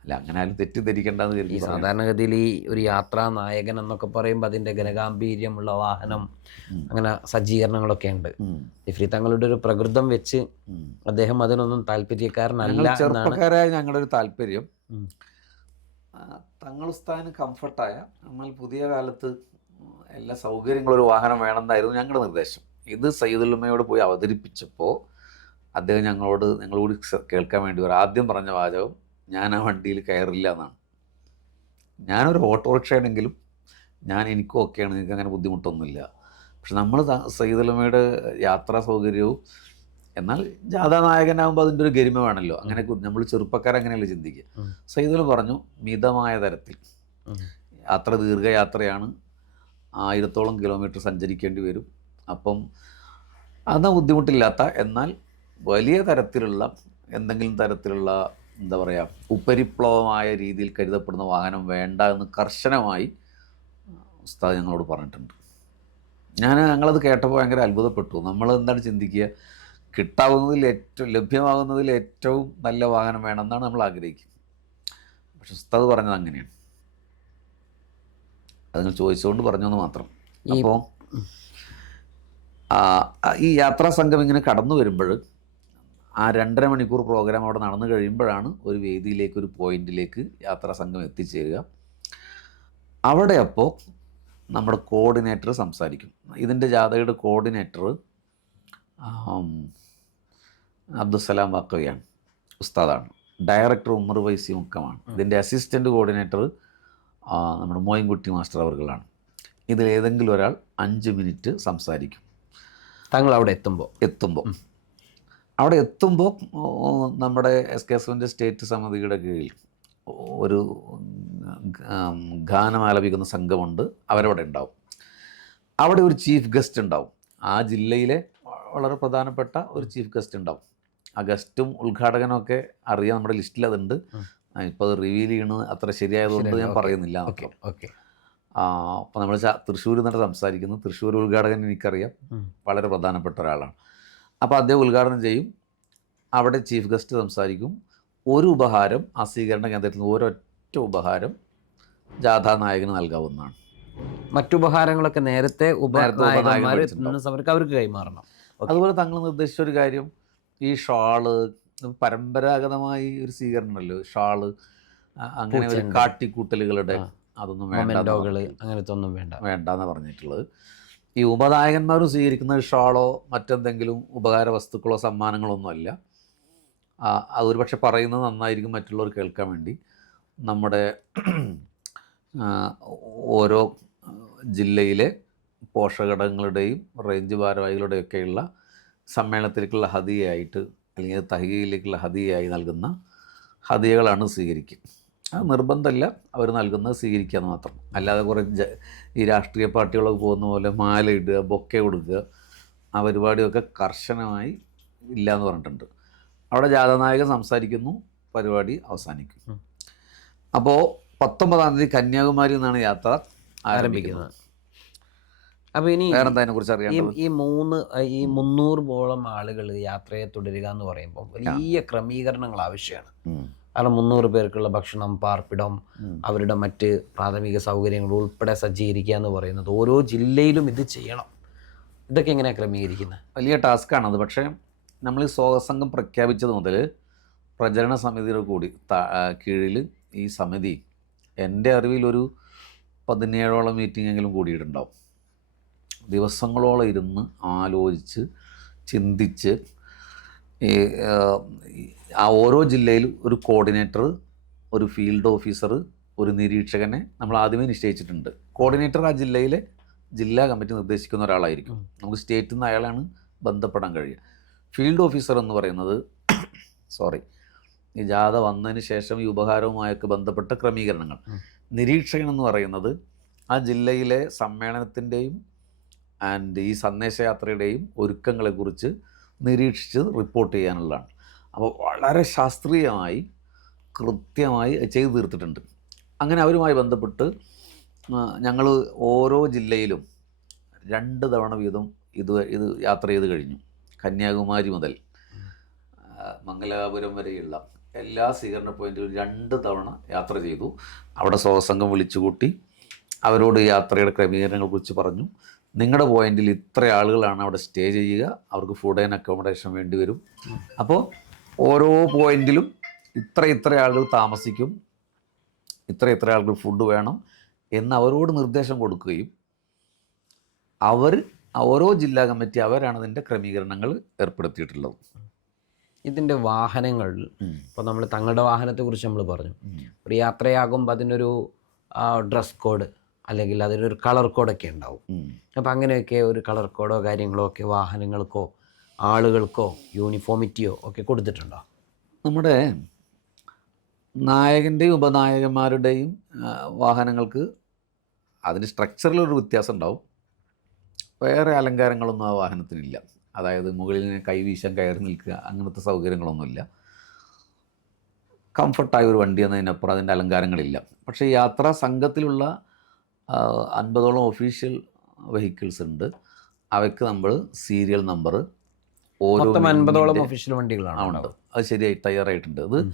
അല്ല അങ്ങനെ ആരും തെറ്റിദ്ധരിക്കേണ്ടെന്ന് ഈ കരുതി പറയാം. സാധാരണഗതിയിൽ ഈ ഒരു യാത്രാ നായകൻ എന്നൊക്കെ പറയുമ്പോൾ അതിന്റെ ഘനഗാംഭീര്യമുള്ള വാഹനം അങ്ങനെ സജ്ജീകരണങ്ങളൊക്കെ ഉണ്ട്. ജെഫ്രി ഇഫ്രി തങ്ങളുടെ ഒരു പ്രകൃതം വെച്ച് അദ്ദേഹം അതിനൊന്നും താല്പര്യക്കാരനല്ല ചെറുപ്പക്കാരായ ഞങ്ങളുടെ ഒരു താല്പര്യം. തങ്ങളുസ്ഥാന് തങ്ങൾ സ്ഥാനം കംഫർട്ടായ എന്നാൽ പുതിയ കാലത്ത് എല്ലാ സൗകര്യങ്ങളും ഒരു വാഹനം വേണമെന്നായിരുന്നു ഞങ്ങളുടെ നിർദ്ദേശം. ഇത് സയ്യിദുള്ളമ്മയോട് പോയി അവതരിപ്പിച്ചപ്പോൾ അദ്ദേഹം ഞങ്ങളോട് നിങ്ങളോട് കേൾക്കാൻ വേണ്ടി ഒരു ആദ്യം പറഞ്ഞ വാചകം ഞാൻ ആ വണ്ടിയിൽ കയറില്ല എന്നാണ്. ഞാനൊരു ഓട്ടോറിക്ഷയാണെങ്കിലും ഞാൻ എനിക്കും ഓക്കെയാണ് നിങ്ങൾക്ക് അങ്ങനെ ബുദ്ധിമുട്ടൊന്നുമില്ല. പക്ഷെ നമ്മൾ സയ്യിദുലമ്മയുടെ യാത്രാ സൗകര്യവും എന്നാൽ ജാഥാ നായകനാകുമ്പോൾ അതിന്റെ ഒരു ഗരിമ വേണമല്ലോ. അങ്ങനെ നമ്മൾ ചെറുപ്പക്കാരങ്ങനെയല്ലേ ചിന്തിക്കുക. ഉം. പറഞ്ഞു മിതമായ തരത്തിൽ. യാത്ര ദീർഘയാത്രയാണ് ആയിരത്തോളം കിലോമീറ്റർ സഞ്ചരിക്കേണ്ടി വരും. അപ്പം അതാ ബുദ്ധിമുട്ടില്ലാത്ത എന്നാൽ വലിയ തരത്തിലുള്ള എന്തെങ്കിലും തരത്തിലുള്ള എന്താ പറയുക ഉപരിപ്ലവമായ രീതിയിൽ കരുതപ്പെടുന്ന വാഹനം വേണ്ട എന്ന് കർശനമായി ഉസ്താദ് ഞങ്ങളോട് പറഞ്ഞിട്ടുണ്ട്. ഞാൻ ഞങ്ങളത് കേട്ടപ്പോൾ ഭയങ്കര അത്ഭുതപ്പെട്ടു. നമ്മൾ എന്താണ് ചിന്തിക്കുക? കിട്ടാവുന്നതിൽ ഏറ്റവും ലഭ്യമാകുന്നതിൽ ഏറ്റവും നല്ല വാഹനം വേണമെന്നാണ് നമ്മൾ ആഗ്രഹിക്കുന്നത്. പക്ഷെ ഉസ്താദ് പറഞ്ഞത് അങ്ങനെയാണ്. അത് നിങ്ങൾ ചോദിച്ചുകൊണ്ട് പറഞ്ഞെന്ന് മാത്രം. അപ്പോൾ ഈ യാത്രാ സംഘം ഇങ്ങനെ കടന്നു വരുമ്പോൾ ആ രണ്ടര മണിക്കൂർ പ്രോഗ്രാം അവിടെ നടന്നു കഴിയുമ്പോഴാണ് ഒരു വേദിയിലേക്ക് ഒരു പോയിന്റിലേക്ക് യാത്രാ സംഘം എത്തിച്ചേരുക. അവിടെ അപ്പോൾ നമ്മുടെ കോർഡിനേറ്റർ സംസാരിക്കും. ഇതിന്റെ ജാഥയുടെ കോർഡിനേറ്റർ അബ്ദുസലാം വാക്കവിയാണ് ഉസ്താദാണ്. ഡയറക്ടർ ഉമ്മർ വൈസി മുക്കമാണ്. ഇതിന്റെ അസിസ്റ്റന്റ് കോർഡിനേറ്റർ നമ്മുടെ മോയിൻകുട്ടി മാസ്റ്റർ അവർകളാണ് ഇതിലേതെങ്കിലും ഒരാൾ അഞ്ച് മിനിറ്റ് സംസാരിക്കും. താങ്കൾ അവിടെ എത്തുമ്പോൾ എത്തുമ്പോൾ അവിടെ എത്തുമ്പോൾ നമ്മുടെ എസ് കെ എസ്വിന്റെ സ്റ്റേറ്റ് സമിതിയുടെ കീഴിൽ ഒരു ഗാനം ആലപിക്കുന്ന സംഘമുണ്ട്. അവരവിടെ ഉണ്ടാവും. അവിടെ ഒരു ചീഫ് ഗസ്റ്റ് ഉണ്ടാവും. ആ ജില്ലയിലെ വളരെ പ്രധാനപ്പെട്ട ഒരു ചീഫ് ഗസ്റ്റ് ഉണ്ടാവും. ആ ഗസ്റ്റും ഉദ്ഘാടകനും ഒക്കെ അറിയാം. നമ്മുടെ ലിസ്റ്റിൽ അതുണ്ട്. ഇപ്പോൾ അത് റിവീൽ ചെയ്യണത് അത്ര ശരിയായതുകൊണ്ട് ഞാൻ പറയുന്നില്ല ഓക്കെ. ഓക്കെ. അപ്പോൾ നമ്മൾ തൃശ്ശൂർ നിന്നിട്ട് സംസാരിക്കുന്നു. തൃശ്ശൂർ ഉദ്ഘാടകൻ എനിക്കറിയാം. വളരെ പ്രധാനപ്പെട്ട ഒരാളാണ്. അപ്പോൾ അദ്ദേഹം ഉദ്ഘാടനം ചെയ്യും. അവിടെ ചീഫ് ഗസ്റ്റ് സംസാരിക്കും. ഒരു ഉപഹാരം ആ സ്വീകരണ കേന്ദ്രത്തിൽ നിന്ന് ഒരൊറ്റ ഉപഹാരം ജാഥാ നായകന് നൽകാവുന്നതാണ്. മറ്റുപഹാരങ്ങളൊക്കെ നേരത്തെ ഉപനായകന്മാർ അവർക്ക് കൈമാറണം. അതുപോലെ തങ്ങൾ നിർദ്ദേശിച്ച ഒരു കാര്യം ഈ ഷാൾ പരമ്പരാഗതമായി ഒരു സ്വീകരണമല്ലോ? ഷാൾ അങ്ങനെ ഒരു. കാട്ടിക്കൂട്ടലുകളുടെ അതൊന്നും വേണ്ട അങ്ങനത്തെ ഒന്നും വേണ്ട. വേണ്ടെന്ന് പറഞ്ഞിട്ടുള്ളത്. ഈ ഉപനായകന്മാരും സ്വീകരിക്കുന്ന ഷാളോ മറ്റെന്തെങ്കിലും ഉപകാര വസ്തുക്കളോ സമ്മാനങ്ങളോ ഒന്നുമല്ല ആ, അത് ഒരുപക്ഷെ പറയുന്നത് നന്നായിരിക്കും മറ്റുള്ളവർ കേൾക്കാൻ വേണ്ടി. നമ്മുടെ ഓരോ ജില്ലയിലെ പോഷകഘടകങ്ങളുടെയും റേഞ്ച് ഭാരവാഹികളുടെയൊക്കെയുള്ള സമ്മേളനത്തിലേക്കുള്ള ഹതിയായിട്ട് അല്ലെങ്കിൽ തഹികയിലേക്കുള്ള ഹതിയായി നൽകുന്ന ഹതിയകളാണ് സ്വീകരിക്കുക. അത് നിർബന്ധമല്ല. അവർ നൽകുന്നത് സ്വീകരിക്കുക എന്ന് മാത്രം. അല്ലാതെ കുറേ ഈ രാഷ്ട്രീയ പാർട്ടികളൊക്കെ പോകുന്ന പോലെ മാല ഇടുക ബൊക്കെ കൊടുക്കുക ആ പരിപാടിയൊക്കെ കർശനമായി ഇല്ല എന്ന് പറഞ്ഞിട്ടുണ്ട്. അവിടെ ജാഥനായകൻ സംസാരിക്കുന്നു പരിപാടി അവസാനിക്കും. അപ്പോൾ പത്തൊമ്പതാം തീയതി കന്യാകുമാരി നിന്നാണ് യാത്ര ആരംഭിക്കുന്നത്. അപ്പോൾ ഇനി കുറിച്ച് അറിയാം ഈ മൂന്ന് ഈ മുന്നൂറ് ബോളം ആളുകൾ യാത്രയെ തുടരുക എന്ന് പറയുമ്പോൾ വലിയ ക്രമീകരണങ്ങൾ ആവശ്യമാണ്. കാരണം മുന്നൂറ് പേർക്കുള്ള ഭക്ഷണം പാർപ്പിടം അവരുടെ മറ്റ് പ്രാഥമിക സൗകര്യങ്ങൾ ഉൾപ്പെടെ സജ്ജീകരിക്കുക എന്ന് പറയുന്നത് ഓരോ ജില്ലയിലും ഇത് ചെയ്യണം. ഇതൊക്കെ എങ്ങനെയാണ് ക്രമീകരിക്കുന്നത് വലിയ ടാസ്ക്കാണ് അത്. പക്ഷേ നമ്മൾ ഈ സ്വാഗതസംഘം പ്രഖ്യാപിച്ചത് മുതൽ പ്രചരണ സമിതിയുടെ കൂടി കീഴിൽ ഈ സമിതി എന്റെ അറിവിൽ ഒരു പതിനേഴോളം മീറ്റിംഗെങ്കിലും കൂടിയിട്ടുണ്ടാവും. ദിവസങ്ങളോളം ഇരുന്ന് ആലോചിച്ച് ചിന്തിച്ച് ഈ ആ, ഓരോ ജില്ലയിലും ഒരു കോർഡിനേറ്റർ ഒരു ഫീൽഡ് ഓഫീസർ ഒരു നിരീക്ഷകനെ നമ്മൾ ആദ്യമേ നിശ്ചയിച്ചിട്ടുണ്ട്. കോർഡിനേറ്റർ ആ ജില്ലയിലെ ജില്ലാ കമ്മിറ്റി നിർദ്ദേശിക്കുന്ന ഒരാളായിരിക്കും. നമുക്ക് സ്റ്റേറ്റിൽ നിന്ന് അയാളാണ് ബന്ധപ്പെടാൻ കഴിയുക. ഫീൽഡ് ഓഫീസർ എന്ന് പറയുന്നത് സോറി ഈ ജാഥ വന്നതിന് ശേഷം ഈ ഉപഹാരവുമായൊക്കെ ബന്ധപ്പെട്ട ക്രമീകരണങ്ങൾ. നിരീക്ഷകൻ എന്ന് പറയുന്നത് ആ ജില്ലയിലെ സമ്മേളനത്തിന്റെയും ആൻഡ് ഈ സന്ദേശയാത്രയുടെയും ഒരുക്കങ്ങളെക്കുറിച്ച് നിരീക്ഷിച്ച് റിപ്പോർട്ട് ചെയ്യാനുള്ളതാണ്. അപ്പോൾ വളരെ ശാസ്ത്രീയമായി കൃത്യമായി ചെയ്തു തീർത്തിട്ടുണ്ട്. അങ്ങനെ അവരുമായി ബന്ധപ്പെട്ട് ഞങ്ങൾ ഓരോ ജില്ലയിലും രണ്ട് തവണ വീതം ഇത് ഇത് യാത്ര ചെയ്ത് കഴിഞ്ഞു. കന്യാകുമാരി മുതൽ മംഗലാപുരം വരെയുള്ള എല്ലാ സ്വീകരണ പോയിന്റിലും രണ്ട് തവണ യാത്ര ചെയ്തു. അവിടെ സ്വസംഘം വിളിച്ചുകൂട്ടി അവരോട് യാത്രയുടെ ക്രമീകരണങ്ങളെ കുറിച്ച് പറഞ്ഞു. നിങ്ങളുടെ പോയിന്റിൽ ഇത്ര ആളുകളാണ് അവിടെ സ്റ്റേ ചെയ്യുക. അവർക്ക് ഫുഡ് ആൻഡ് അക്കോമഡേഷൻ വേണ്ടി വരും. അപ്പോൾ ഓരോ പോയിന്റിലും ഇത്ര ഇത്ര ആളുകൾ താമസിക്കും. ഇത്ര ഇത്ര ആളുകൾ ഫുഡ് വേണം എന്ന് അവരോട് നിർദ്ദേശം കൊടുക്കുകയും അവർ ഓരോ ജില്ലാ കമ്മിറ്റി അവരാണ് ഇതിന്റെ ക്രമീകരണങ്ങൾ ഏർപ്പെടുത്തിയിട്ടുള്ളത്. ഇതിന്റെ വാഹനങ്ങൾ ഇപ്പോൾ നമ്മൾ തങ്ങളുടെ വാഹനത്തെക്കുറിച്ച് നമ്മൾ പറഞ്ഞു. ഒരു യാത്രയാകുമ്പോൾ അതിനൊരു ഡ്രസ് കോഡ് അല്ലെങ്കിൽ അതിനൊരു കളർ കോഡൊക്കെ ഉണ്ടാവും. അപ്പം അങ്ങനെയൊക്കെ ഒരു കളർ കോഡോ കാര്യങ്ങളോ ഒക്കെ വാഹനങ്ങൾക്കോ ആളുകൾക്കോ യൂണിഫോമിറ്റിയോ ഒക്കെ കൊടുത്തിട്ടുണ്ടോ? നമ്മുടെ നായകന്റെയും ഉപനായകന്മാരുടെയും വാഹനങ്ങൾക്ക് അതിന് സ്ട്രക്ചറിലൊരു വ്യത്യാസം ഉണ്ടാവും. വേറെ അലങ്കാരങ്ങളൊന്നും ആ വാഹനത്തിനില്ല. അതായത് മുകളിൽ കൈവീശാൻ കയറി നിൽക്കുക അങ്ങനത്തെ സൗകര്യങ്ങളൊന്നുമില്ല. കംഫർട്ടായ ഒരു വണ്ടി എന്നതിനപ്പുറം അതിന്റെ അലങ്കാരങ്ങളില്ല. പക്ഷേ യാത്രാ സംഘത്തിലുള്ള അൻപതോളം ഒഫീഷ്യൽ വെഹിക്കിൾസ് ഉണ്ട്. അവയ്ക്ക് നമ്മൾ സീരിയൽ നമ്പർ ഓരോ അൻപതോളം ഒഫീഷ്യൽ വണ്ടികളാണ് ഉണ്ട്. അത് ശരിയായി തയ്യാറായിട്ടുണ്ട് അത്.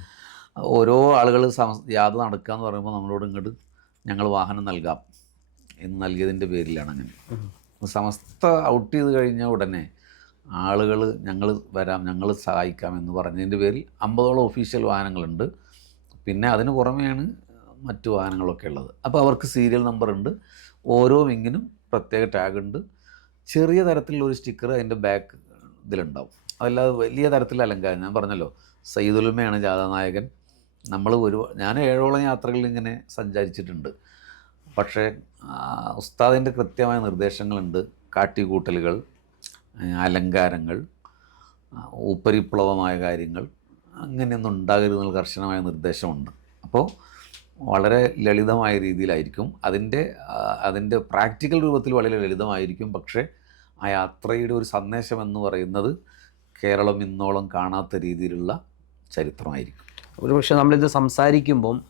ഓരോ ആളുകൾ യാത്ര നടക്കുക എന്ന് പറയുമ്പോൾ നമ്മളോട് ഇങ്ങോട്ട് ഞങ്ങൾ വാഹനം നൽകാം എന്ന് നൽകിയതിന്റെ പേരിലാണ് അങ്ങനെ. സമസ്ത ഔട്ട് ചെയ്ത് കഴിഞ്ഞ ഉടനെ ആളുകൾ ഞങ്ങൾ വരാം ഞങ്ങൾ സഹായിക്കാം എന്ന് പറഞ്ഞതിന്റെ പേരിൽ അമ്പതോളം ഒഫീഷ്യൽ വാഹനങ്ങളുണ്ട്. പിന്നെ അതിന് പുറമെയാണ് മറ്റു വാഹനങ്ങളൊക്കെ ഉള്ളത്. അപ്പോൾ അവർക്ക് സീരിയൽ നമ്പർ ഉണ്ട്. ഓരോ വിങ്ങിനും പ്രത്യേക ടാഗ് ഉണ്ട്. ചെറിയ തരത്തിലുള്ള ഒരു സ്റ്റിക്കർ അതിന്റെ ബാക്ക് ഇതിലുണ്ടാവും. അതല്ലാതെ വലിയ തരത്തിലുള്ള അലങ്കാരം. ഞാൻ പറഞ്ഞല്ലോ സയ്യിദുലുമയാണ് ജാഥാനായകൻ. നമ്മൾ ഒരു ഞാൻ ഏഴോളം യാത്രകളിൽ ഇങ്ങനെ സഞ്ചരിച്ചിട്ടുണ്ട്. പക്ഷേ ഉസ്താദിന്റെ കൃത്യമായ നിർദ്ദേശങ്ങളുണ്ട്. കാട്ടിക്കൂട്ടലുകൾ അലങ്കാരങ്ങൾ ഉപരിപ്ലവമായ കാര്യങ്ങൾ അങ്ങനെയൊന്നും ഉണ്ടാകരുതെന്നുള്ള കർശനമായ നിർദ്ദേശമുണ്ട്. അപ്പോൾ വളരെ ലളിതമായ രീതിയിലായിരിക്കും. അതിന്റെ അതിന്റെ പ്രാക്ടിക്കൽ രൂപത്തിൽ വളരെ ലളിതമായിരിക്കും. പക്ഷേ ആ യാത്രയുടെ ഒരു സന്ദേശം എന്ന് പറയുന്നത് കേരളം ഇന്നോളം കാണാത്ത രീതിയിലുള്ള ചരിത്രമായിരിക്കും. ഒരു പക്ഷെ നമ്മളിത് സംസാരിക്കുമ്പം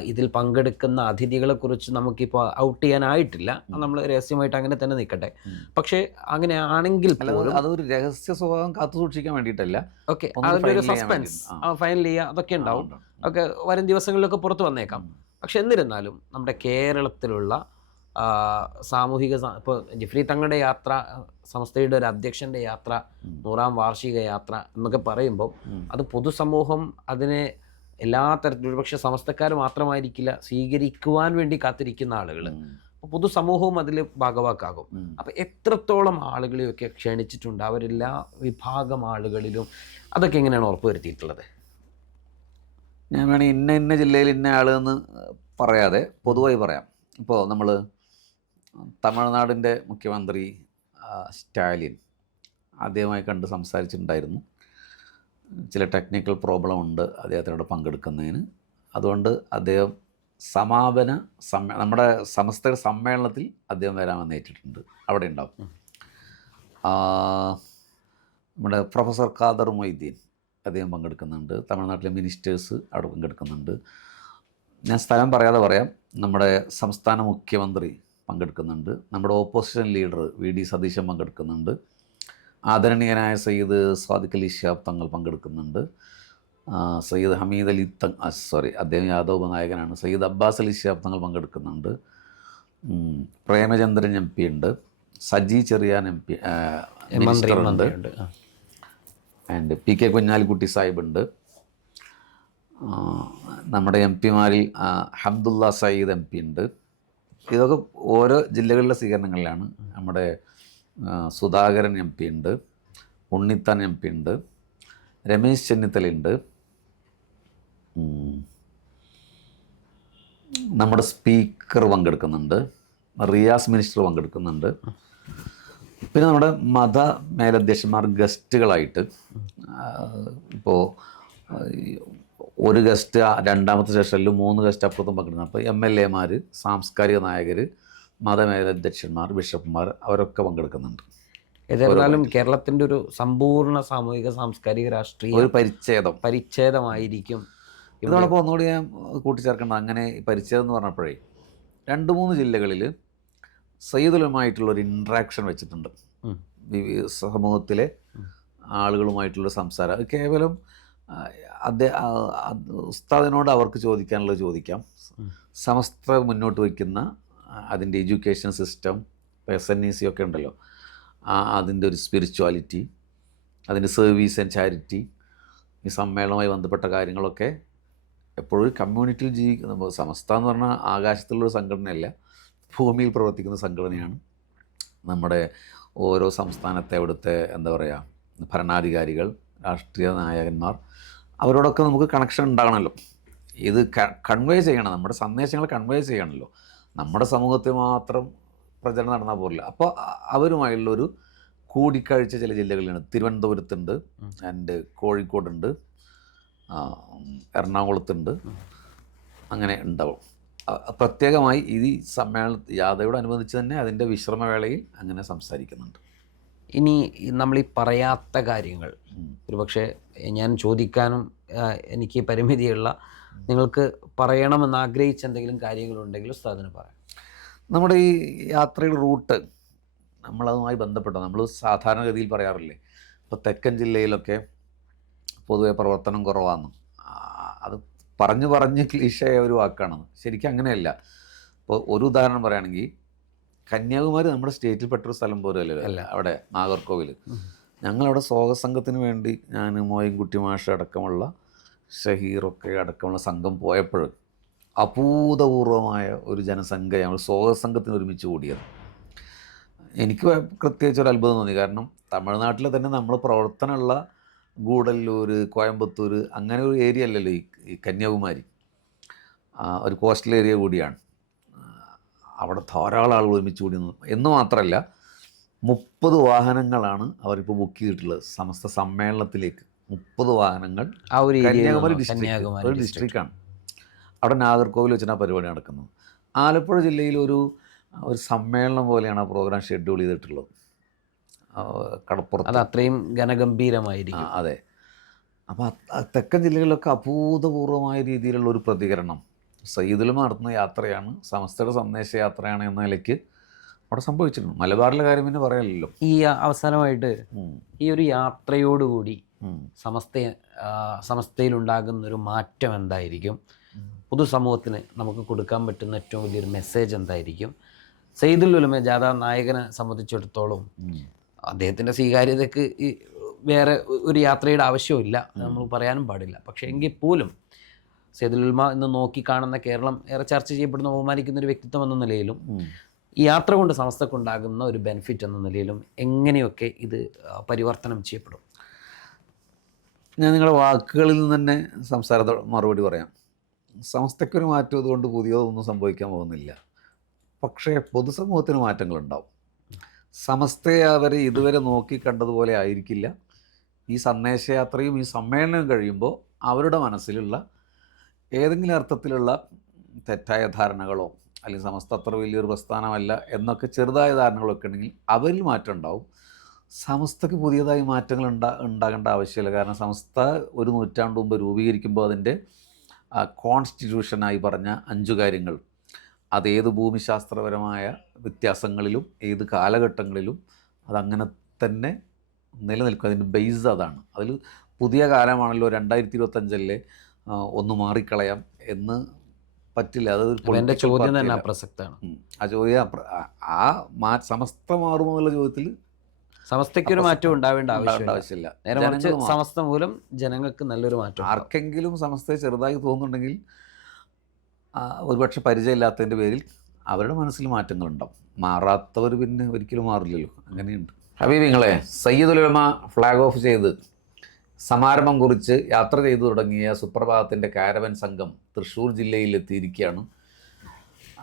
ഇതിൽ പങ്കെടുക്കുന്ന അതിഥികളെ കുറിച്ച് നമുക്കിപ്പോൾ ഔട്ട് ചെയ്യാനായിട്ടില്ല. നമ്മൾ രഹസ്യമായിട്ട് അങ്ങനെ തന്നെ നിൽക്കട്ടെ. പക്ഷേ അങ്ങനെ ആണെങ്കിൽ അതൊരു രഹസ്യ സ്വഭാവം കാത്തു സൂക്ഷിക്കാൻ വേണ്ടിയിട്ടല്ല. ഓക്കെ ഒരു സസ്പെൻസ്. ഫൈനൽ ചെയ്യുക അതൊക്കെ ഉണ്ടാവും. ഒക്കെ വരും ദിവസങ്ങളിലൊക്കെ പുറത്ത് വന്നേക്കാം. പക്ഷെ എന്നിരുന്നാലും നമ്മുടെ കേരളത്തിലുള്ള സാമൂഹിക ഇപ്പോൾ ജിഫ്രി തങ്ങളുടെ യാത്ര സംസ്ഥയുടെ ഒരു അധ്യക്ഷന്റെ യാത്ര. നൂറാം വാർഷിക യാത്ര എന്നൊക്കെ പറയുമ്പോൾ അത് പൊതുസമൂഹം അതിനെ എല്ലാ തരത്തിലും ഒരുപക്ഷെ സമസ്തക്കാർ മാത്രമായിരിക്കില്ല സ്വീകരിക്കുവാൻ വേണ്ടി കാത്തിരിക്കുന്ന ആളുകൾ. അപ്പോൾ പൊതുസമൂഹവും അതിൽ ഭാഗവാക്കാകും. അപ്പം അപ്പോൾ എത്രത്തോളം ആളുകളെയൊക്കെ ക്ഷണിച്ചിട്ടുണ്ട് അവരെല്ലാ വിഭാഗം ആളുകളിലും? അതൊക്കെ എങ്ങനെയാണ് ഉറപ്പുവരുത്തിയിട്ടുള്ളത്? ഞാൻ വേണമെങ്കിൽ ഇന്ന ഇന്ന ജില്ലയിൽ ഇന്ന ആളെന്ന് പറയാതെ പൊതുവായി പറയാം. ഇപ്പോൾ നമ്മൾ തമിഴ്നാടിന്റെ മുഖ്യമന്ത്രി സ്റ്റാലിൻ ആദ്യമായി കണ്ട് സംസാരിച്ചിട്ടുണ്ടായിരുന്നു. ചില ടെക്നിക്കൽ പ്രോബ്ലം ഉണ്ട് അദ്ദേഹത്തിനോട് പങ്കെടുക്കുന്നതിന്. അതുകൊണ്ട് അദ്ദേഹം സമാപന സമ്മേ നമ്മുടെ സമസ്ത സമ്മേളനത്തിൽ അദ്ദേഹം വരാമെന്ന് ഏറ്റിട്ടുണ്ട് അവിടെ ഉണ്ടാവും. നമ്മുടെ പ്രൊഫസർ ഖാദർ മൊയ്തീൻ അദ്ദേഹം പങ്കെടുക്കുന്നുണ്ട്. തമിഴ്നാട്ടിലെ മിനിസ്റ്റേഴ്സ് അവിടെ പങ്കെടുക്കുന്നുണ്ട്. ഞാൻ സ്ഥലം പറയാതെ പറയാം. നമ്മുടെ സംസ്ഥാന മുഖ്യമന്ത്രി പങ്കെടുക്കുന്നുണ്ട്. നമ്മുടെ opposition leader V D Satheesan പങ്കെടുക്കുന്നുണ്ട്. ആദരണീയനായ സയ്യിദ് സ്വാദിഖ് അലി ഷിഹാബ് തങ്ങൾ പങ്കെടുക്കുന്നുണ്ട്. സയ്യിദ് ഹമീദ് അലി തങ് സോറി അദ്ദേഹം യാദവ് നായകനാണ്. സയ്യിദ് അബ്ബാസ് അലി ഷിഹാബ് തങ്ങൾ പങ്കെടുക്കുന്നുണ്ട്. പ്രേമചന്ദ്രൻ എം പി ഉണ്ട്. സജി ചെറിയാൻ എം പി ഉണ്ട്. And P K Kunhalikutty Sahib ഉണ്ട്. നമ്മുടെ എം പിമാരിൽ ഹംദുല്ല സയ്യിദ് എം പി ഉണ്ട്. ഇതൊക്കെ ഓരോ ജില്ലകളിലെ സ്വീകരണങ്ങളിലാണ്. നമ്മുടെ സുധാകരൻ എം പി ഉണ്ട് ഉണ്ണിത്താൻ എം പി ഉണ്ട് രമേശ് ചെന്നിത്തലയുണ്ട് നമ്മുടെ സ്പീക്കർ പങ്കെടുക്കുന്നുണ്ട് റിയാസ് മിനിസ്റ്റർ പങ്കെടുക്കുന്നുണ്ട്. പിന്നെ നമ്മുടെ മത മേലധ്യക്ഷന്മാർ ഗസ്റ്റുകളായിട്ട് ഇപ്പോൾ ഒരു ഗസ്റ്റ് രണ്ടാമത്തെ സെഷനിൽ മൂന്ന് ഗസ്റ്റ് അപ്പുറത്തും പങ്കെടുക്കുന്നത് അപ്പോൾ എം എൽ എമാർ സാംസ്കാരിക നായകർ മതമേലധ്യക്ഷന്മാർ ബിഷപ്പുമാർ അവരൊക്കെ പങ്കെടുക്കുന്നുണ്ട്. ഏതായിരുന്നാലും കേരളത്തിന്റെ ഒരു സമ്പൂർണ സാമൂഹിക സാംസ്കാരിക രാഷ്ട്രീയ ഒരു പരിച്ഛേദം. പരിച്ഛേദമായിരിക്കും ഇതോടൊപ്പം ഒന്നുകൂടി ഞാൻ കൂട്ടിച്ചേർക്കേണ്ട അങ്ങനെ പരിച്ഛേദം എന്ന് പറഞ്ഞപ്പോഴേ രണ്ട് മൂന്ന് ജില്ലകളിൽ സയ്യിദുലുമായിട്ടുള്ള ഒരു ഇൻട്രാക്ഷൻ വെച്ചിട്ടുണ്ട്. സമൂഹത്തിലെ ആളുകളുമായിട്ടുള്ള സംസാരം. അത് കേവലം അദ്ദേഹം ഉസ്താദിനോട് അവർക്ക് ചോദിക്കാനുള്ളത് ചോദിക്കാം. സമസ്ത്ര സമസ്ത മുന്നോട്ട് വയ്ക്കുന്ന അതിന്റെ education system S N E C ഒക്കെ ഉണ്ടല്ലോ. ആ അതിന്റെ ഒരു സ്പിരിച്വാലിറ്റി അതിന്റെ സർവീസ് ആൻഡ് ചാരിറ്റി ഈ സമ്മേളനവുമായി ബന്ധപ്പെട്ട കാര്യങ്ങളൊക്കെ എപ്പോഴും കമ്മ്യൂണിറ്റിയിൽ ജീവിക്കുന്ന സമസ്ത എന്ന് പറഞ്ഞാൽ ആകാശത്തുള്ളൊരു സംഘടനയല്ല ഭൂമിയിൽ പ്രവർത്തിക്കുന്ന സംഘടനയാണ്. നമ്മുടെ ഓരോ സംസ്ഥാനത്തെ അവിടുത്തെ എന്താ പറയുക ഭരണാധികാരികൾ രാഷ്ട്രീയ നായകന്മാർ അവരോടൊക്കെ നമുക്ക് കണക്ഷൻ ഉണ്ടാകണമല്ലോ ഇത് കൺവേ ചെയ്യണം. നമ്മുടെ സന്ദേശങ്ങൾ കൺവേ ചെയ്യണമല്ലോ നമ്മുടെ സമൂഹത്തിൽ മാത്രം പ്രചരണം നടന്നാൽ പോലില്ല അപ്പോൾ അവരുമായുള്ളൊരു കൂടിക്കാഴ്ച ചില ജില്ലകളിലാണ്. തിരുവനന്തപുരത്തുണ്ട്. ആൻഡ് കോഴിക്കോടുണ്ട്. എറണാകുളത്തുണ്ട്. അങ്ങനെ ഉണ്ടാവും. പ്രത്യേകമായി ഈ സമ്മേളന യാത്രയോടനുബന്ധിച്ച് തന്നെ അതിന്റെ വിശ്രമവേളയിൽ അങ്ങനെ സംസാരിക്കുന്നുണ്ട്. ഇനി നമ്മൾ ഈ പറയാത്ത കാര്യങ്ങൾ. ഒരുപക്ഷെ ഞാൻ ചോദിക്കാനും എനിക്ക് പരിമിതിയുള്ള നിങ്ങൾക്ക് പറയണമെന്ന് ആഗ്രഹിച്ച എന്തെങ്കിലും കാര്യങ്ങളുണ്ടെങ്കിൽ ഉസ്താദിന് പറയാം. നമ്മുടെ ഈ യാത്രയുടെ റൂട്ട് നമ്മളതുമായി ബന്ധപ്പെട്ട? നമ്മൾ സാധാരണഗതിയിൽ പറയാറില്ലേ ഇപ്പോൾ തെക്കൻ ജില്ലയിലൊക്കെ പൊതുവെ പ്രവർത്തനം കുറവാണ് അത് പറഞ്ഞു പറഞ്ഞ് ക്ലീശയായ ഒരു വാക്കാണ്. ശരിക്കും അങ്ങനെയല്ല. ഇപ്പോൾ ഒരു ഉദാഹരണം പറയുകയാണെങ്കിൽ കന്യാകുമാരി നമ്മുടെ സ്റ്റേറ്റിൽ പെട്ടൊരു സ്ഥലം പോലും അല്ല. അവിടെ നാഗർകോവിൽ. ഞങ്ങളവിടെ സ്വാഗതസംഘത്തിന് വേണ്ടി ഞാൻ മോയിൻകുട്ടി മാഷ അടക്കമുള്ള ഷഹീറൊക്കെ അടക്കമുള്ള സംഘം പോയപ്പോൾ അഭൂതപൂർവമായ ഒരു ജനസംഖ്യ ഞങ്ങൾ സ്വാഗതസംഘത്തിന് ഒരുമിച്ച് കൂടിയത്. എനിക്ക് പ്രത്യേകിച്ച് ഒരു അത്ഭുതം തോന്നി. കാരണം തമിഴ്നാട്ടിലെ തന്നെ നമ്മൾ പ്രവർത്തനമുള്ള ഗൂഡല്ലൂർ കോയമ്പത്തൂർ അങ്ങനെ ഒരു ഏരിയ അല്ലല്ലോ ഈ കന്യാകുമാരി. ഒരു കോസ്റ്റൽ ഏരിയ കൂടിയാണ്. അവിടെ ധാരാളം ആളുകൾ ഒരുമിച്ച് കൂടി എന്ന് മാത്രമല്ല മുപ്പത് വാഹനങ്ങളാണ് അവരിപ്പോൾ ബുക്ക് ചെയ്തിട്ടുള്ളത് സമസ്ത സമ്മേളനത്തിലേക്ക്. മുപ്പത് വാഹനങ്ങൾ ആ ഒരു കന്യാകുമാരി ഡിസ്ട്രിക്ട് ഒരു ഡിസ്ട്രിക്റ്റാണ് അവിടെ നാഗർകോവിൽ വെച്ചാണ് ആ പരിപാടി നടക്കുന്നത്. ആലപ്പുഴ ജില്ലയിൽ ഒരു ഒരു സമ്മേളനം പോലെയാണ് ആ പ്രോഗ്രാം ഷെഡ്യൂൾ ചെയ്തിട്ടുള്ളത്. കടപ്പുറത്ത്. അത് അത്രയും ആ, ഘനഗംഭീരമായിരിക്കും അതെ അപ്പോൾ തെക്കൻ ജില്ലകളിലൊക്കെ അഭൂതപൂർവമായ രീതിയിലുള്ള ഒരു പ്രതികരണം. സയ്യിദിലും നടത്തുന്ന യാത്രയാണ് സമസ്തയുടെ സന്ദേശ യാത്രയാണ് എന്ന നിലയ്ക്ക് അവിടെ സംഭവിച്ചിട്ടുണ്ട്. മലബാറിലെ കാര്യം പിന്നെ പറയാനില്ലല്ലോ ഈ അവസാനമായിട്ട് ഈ ഒരു യാത്രയോടുകൂടി. സമസ്ത സമസ്തയിലുണ്ടാകുന്ന ഒരു മാറ്റം എന്തായിരിക്കും? പൊതുസമൂഹത്തിന് നമുക്ക് കൊടുക്കാൻ പറ്റുന്ന ഏറ്റവും വലിയൊരു മെസ്സേജ് എന്തായിരിക്കും? സെയ്ദുൽ ഉലമ ജാഥ നായകനെ സംബന്ധിച്ചിടത്തോളം. അദ്ദേഹത്തിന്റെ സ്വീകാര്യതയ്ക്ക് ഈ വേറെ ഒരു യാത്രയുടെ ആവശ്യമില്ല നമ്മൾ പറയാനും പാടില്ല. പക്ഷേ എങ്കിൽ പോലും സെയ്ദുൽ എന്ന് നോക്കി കാണുന്ന കേരളം ഏറെ ചർച്ച ചെയ്യപ്പെടുന്ന ബഹുമാനിക്കുന്ന ഒരു വ്യക്തിത്വം എന്ന നിലയിലും ഈ യാത്ര കൊണ്ട് സമസ്തക്കുണ്ടാകുന്ന ഒരു ബെനിഫിറ്റ് എന്ന നിലയിലും എങ്ങനെയൊക്കെ ഇത് പരിവർത്തനം ചെയ്യപ്പെടും? ഞാൻ നിങ്ങളുടെ വാക്കുകളിൽ നിന്ന് തന്നെ സംസാരത്തോട് മറുപടി പറയാം. സംസ്ഥയ്ക്കൊരു മാറ്റം ഇതുകൊണ്ട് പുതിയതൊന്നും സംഭവിക്കാൻ പോകുന്നില്ല. പക്ഷേ പൊതുസമൂഹത്തിന് മാറ്റങ്ങളുണ്ടാവും. സമസ്തയെ അവർ ഇതുവരെ നോക്കി കണ്ടതുപോലെ ആയിരിക്കില്ല. ഈ സന്ദേശയാത്രയും ഈ സമ്മേളനവും കഴിയുമ്പോൾ അവരുടെ മനസ്സിലുള്ള ഏതെങ്കിലും അർത്ഥത്തിലുള്ള തെറ്റായ ധാരണകളോ അല്ലെങ്കിൽ സമസ്ത അത്ര വലിയൊരു പ്രസ്ഥാനമല്ല എന്നൊക്കെ ചെറുതായ ധാരണകളൊക്കെ ഉണ്ടെങ്കിൽ അവരിൽ മാറ്റം ഉണ്ടാവും. സമസ്തക്ക് പുതിയതായി മാറ്റങ്ങൾ ഉണ്ടാ ഉണ്ടാകേണ്ട ആവശ്യമില്ല. കാരണം സമസ്ത ഒരു നൂറ്റാണ്ട് മുമ്പ് രൂപീകരിക്കുമ്പോൾ അതിന്റെ കോൺസ്റ്റിറ്റ്യൂഷനായി പറഞ്ഞ അഞ്ചു കാര്യങ്ങൾ. അത് ഏത് ഭൂമിശാസ്ത്രപരമായ വ്യത്യാസങ്ങളിലും ഏത് കാലഘട്ടങ്ങളിലും അതങ്ങനെ തന്നെ നിലനിൽക്കും. അതിന്റെ ബേസ് അതാണ്. അതിൽ പുതിയ കാലമാണല്ലോ രണ്ടായിരത്തി ഇരുപത്തഞ്ചല്ലേ? ഒന്ന് മാറിക്കളയാം എന്ന് പറ്റില്ല. അത് എന്റെ ചോദ്യം തന്നെ പ്രസക്തമാണ് അപ്രസക്തമാണ്. ആ ചോദ്യം ആ- മാ സമസ്ത മാറുമോ എന്നുള്ള ചോദ്യത്തിൽ സമസ്തയ്ക്കൊരു മാറ്റം ഉണ്ടാവേണ്ട ആവശ്യമില്ല. ആവശ്യമില്ല. നേരെ മറിച്ച് സമസ്ത മൂലം ജനങ്ങൾക്ക് നല്ലൊരു മാറ്റം ആർക്കെങ്കിലും സമസ്തയെ ചെറുതായി തോന്നുന്നുണ്ടെങ്കിൽ ഒരുപക്ഷെ പരിചയമില്ലാത്തതിന്റെ പേരിൽ അവരുടെ മനസ്സിൽ മാറ്റങ്ങളുണ്ടാവും. മാറാത്തവർ പിന്നെ ഒരിക്കലും മാറില്ലല്ലോ. അങ്ങനെയുണ്ട്. ഹബീബിങ്ങളെ സയ്യിദുലമ ഫ്ലാഗ് ഓഫ് ചെയ്ത് സമാരംഭം കുറിച്ച് യാത്ര ചെയ്തു തുടങ്ങിയ സുപ്രഭാതത്തിന്റെ കാരവൻ സംഘം തൃശ്ശൂർ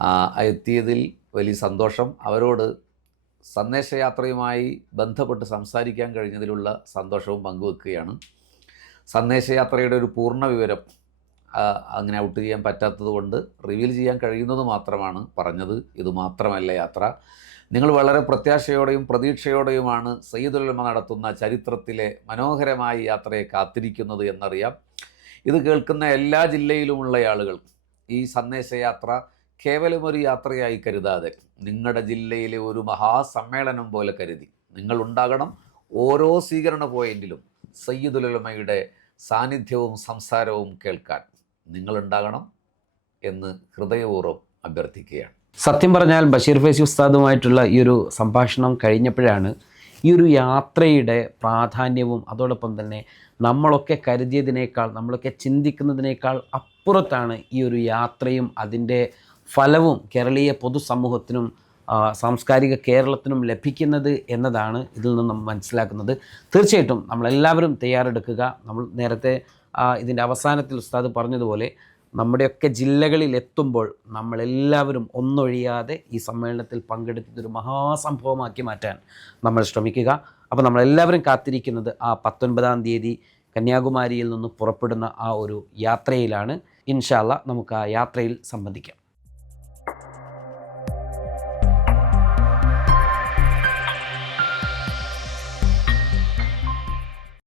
ആ, എത്തിയതിൽ വലിയ സന്തോഷം. അവരോട് സന്ദേശയാത്രയുമായി ബന്ധപ്പെട്ട് സംസാരിക്കാൻ കഴിഞ്ഞതിലുള്ള സന്തോഷവും പങ്കുവെക്കുകയാണ്. സന്ദേശയാത്രയുടെ ഒരു പൂർണ വിവരം അങ്ങനെ ഔട്ട് ചെയ്യാൻ പറ്റാത്തത് കൊണ്ട് റിവീൽ ചെയ്യാൻ കഴിയുന്നത് മാത്രമാണ് പറഞ്ഞത്. ഇത് മാത്രമല്ല യാത്ര. നിങ്ങൾ വളരെ പ്രത്യാശയോടെയും പ്രതീക്ഷയോടെയുമാണ് സയ്യിദുലമ നടത്തുന്ന ചരിത്രത്തിലെ മനോഹരമായ യാത്രയെ കാത്തിരിക്കുന്നത് എന്നറിയാം. ഇത് കേൾക്കുന്ന എല്ലാ ജില്ലയിലുമുള്ള ആളുകൾ ഈ സന്ദേശയാത്ര കേവലം ഒരു യാത്രയായി കരുതാതെ നിങ്ങളുടെ ജില്ലയിലെ ഒരു മഹാസമ്മേളനം പോലെ കരുതി. നിങ്ങൾ ഉണ്ടാകണം ഓരോ സ്വീകരണ പോയിന്റിലും സയ്യിദുലമയുടെ സാന്നിധ്യവും സംസാരവും കേൾക്കാൻ. നിങ്ങളുണ്ടാകണം എന്ന് ഹൃദയപൂർവം അഭ്യർത്ഥിക്കുകയാണ്. സത്യം പറഞ്ഞാൽ ബഷീർ ഫൈസി ഉസ്താദുമായിട്ടുള്ള ഈ ഒരു സംഭാഷണം കഴിഞ്ഞപ്പോഴാണ് ഈ ഒരു യാത്രയുടെ പ്രാധാന്യവും അതോടൊപ്പം തന്നെ നമ്മളൊക്കെ കരുതിയതിനേക്കാൾ നമ്മളൊക്കെ ചിന്തിക്കുന്നതിനേക്കാൾ അപ്പുറത്താണ് ഈ ഒരു യാത്രയും അതിന്റെ ഫലവും കേരളീയ പൊതുസമൂഹത്തിനും സാംസ്കാരിക കേരളത്തിനും ലഭിക്കുന്നത് എന്നതാണ് ഇതിൽ നിന്നും മനസ്സിലാക്കുന്നത്. തീർച്ചയായിട്ടും നമ്മളെല്ലാവരും തയ്യാറെടുക്കുക. നമ്മൾ നേരത്തെ ഇതിന്റെ അവസാനത്തിൽ ഉസ്താദ് പറഞ്ഞതുപോലെ നമ്മുടെയൊക്കെ ജില്ലകളിൽ എത്തുമ്പോൾ നമ്മളെല്ലാവരും ഒന്നൊഴിയാതെ ഈ സമ്മേളനത്തിൽ പങ്കെടുത്തതൊരു മഹാസംഭവമാക്കി മാറ്റാൻ നമ്മൾ ശ്രമിക്കുക. അപ്പോൾ നമ്മളെല്ലാവരും കാത്തിരിക്കുന്നത് ആ പത്തൊൻപതാം തീയതി കന്യാകുമാരിയിൽ നിന്ന് പുറപ്പെടുന്ന ആ ഒരു യാത്രയിലാണ്. ഇൻഷാല്ല നമുക്ക് ആ യാത്രയിൽ സംബന്ധിക്കാം.